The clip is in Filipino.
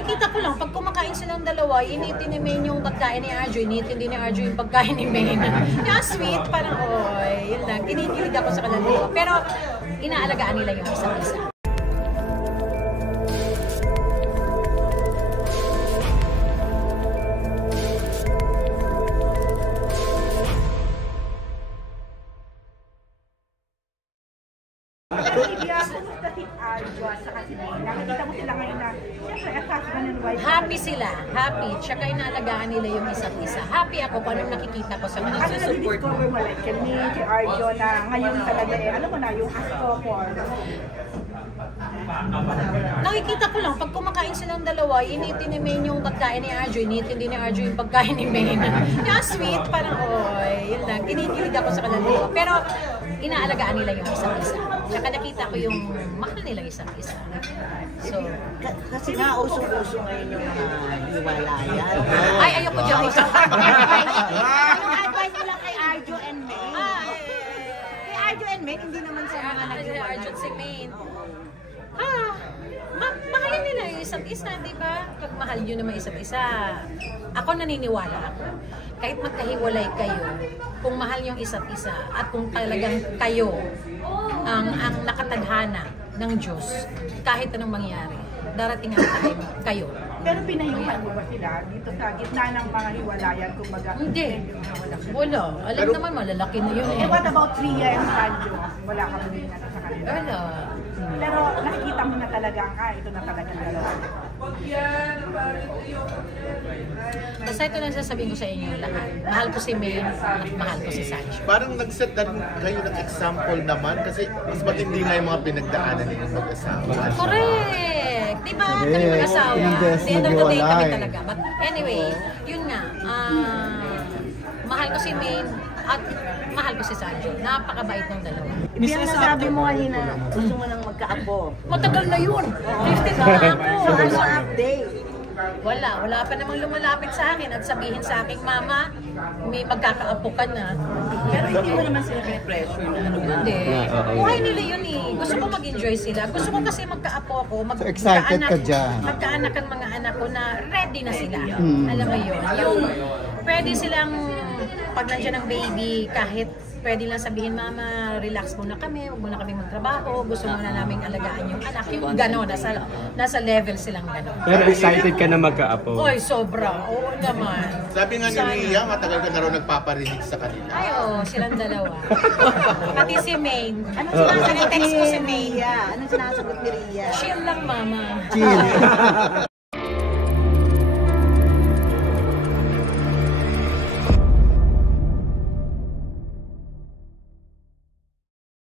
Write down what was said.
Nakikita ko lang, pag kumakain silang dalawa, initin ni Maine yung pagkain ni Arjo, initin din ni Arjo yung pagkain ni Maine. Yung sweet, parang, oy, yun lang. Kinikilig ako sa kanila dalawa. Pero, inaalagaan nila yung isa't isa. Happy sila, happy. Tsaka inaalagaan nila yung isa't isa. Happy ako kung anong nakikita ko sa mga support. Ano na-discover mo like kami, si Arjo na ngayon talaga alam mo na yung astropor. Nakikita ko lang, pag kumakain silang dalawa, initin ni Maine yung pagkain ni Arjo, initin din ni Arjo yung pagkain ni Maine. Yung sweet, parang, oy, yun lang. Kinikilig ako sa kanila dalawa. Pero, inaalagaan nila yung isa't isa. Tsaka nakita ko yung mahal nila isa't isa. So, kasi nga uso-uso ngayon yung mga hiwalayan. Ay, ayoko dyan. Anong advice mo lang kay Arjo and Maine? Kay Arjo and Maine, hindi naman sa mga nag-hiwalay. Arjo si Maine. Mahalin nila yung isa't isa, di ba? Pag mahal nyo naman isa't isa, ako naniniwala ako. Kahit magkahiwalay kayo, kung mahal yung isa't isa, at kung talagang kayo ang nakatadhana ng Diyos, kahit anong mangyari, darating ang time kayo. Pero pinahingpan mo ba sila dito sa gitna ng mga hiwalayan kung baga? Hindi. Wala. Alam naman, malalaki na yun. What about Tria and Sanjo? Wala ka rin na sa kanila? Wala. Pero nakikita mo na talaga ito na talaga dalawa. Basta ito lang sasabihin ko sa inyo lahat. Mahal ko si Maine at mahal ko si Sanjo. Parang nag-set na kayo ng example naman kasi mas matindi nga yung mga pinagdaanan ninyong mag-asawa. Correct! Diba? Kami mag-asawa. At the end of the day kami talaga. But anyway, yun nga. Mahal ko si Maine at mahal ko si Sanjo. Napakabait ng dalawa. Yung nasabi mo kanina, gusto mo nang magkaapo. Matagal na yun. 15 na ako. Ano update? Wala pa namang lumalapit sa akin at sabihin sa akin, Mama, may magkakaapo ka na. Pero hindi mo naman sila kaya-pressure na ano ba? Hindi. Buhay nila yun eh. Gusto ko mag-enjoy sila. Gusto ko kasi magkaapo ako. So excited ka dyan. Magkaanak ang mga anak ko na ready na sila. Alam mo yun. Yung pwede silang, pag nandiyan ang baby, kahit pwede lang sabihin, Mama, relax muna kami, huwag muna kami magtrabaho, gusto muna naming alagaan yung anak. Yung gano'n, nasa level silang gano'n. Pero excited ka na magkaapo? Oy, sobra. Oo naman. Sabi nga ni Ria, matagal ka na raw nagpaparinig sa kanila. Ay, oo, silang dalawa. Pati si Maine. Anong sinasagot Text ko si ni Maine. Ria? Anong sinasagot ni Ria? Chill lang, Mama. Chill.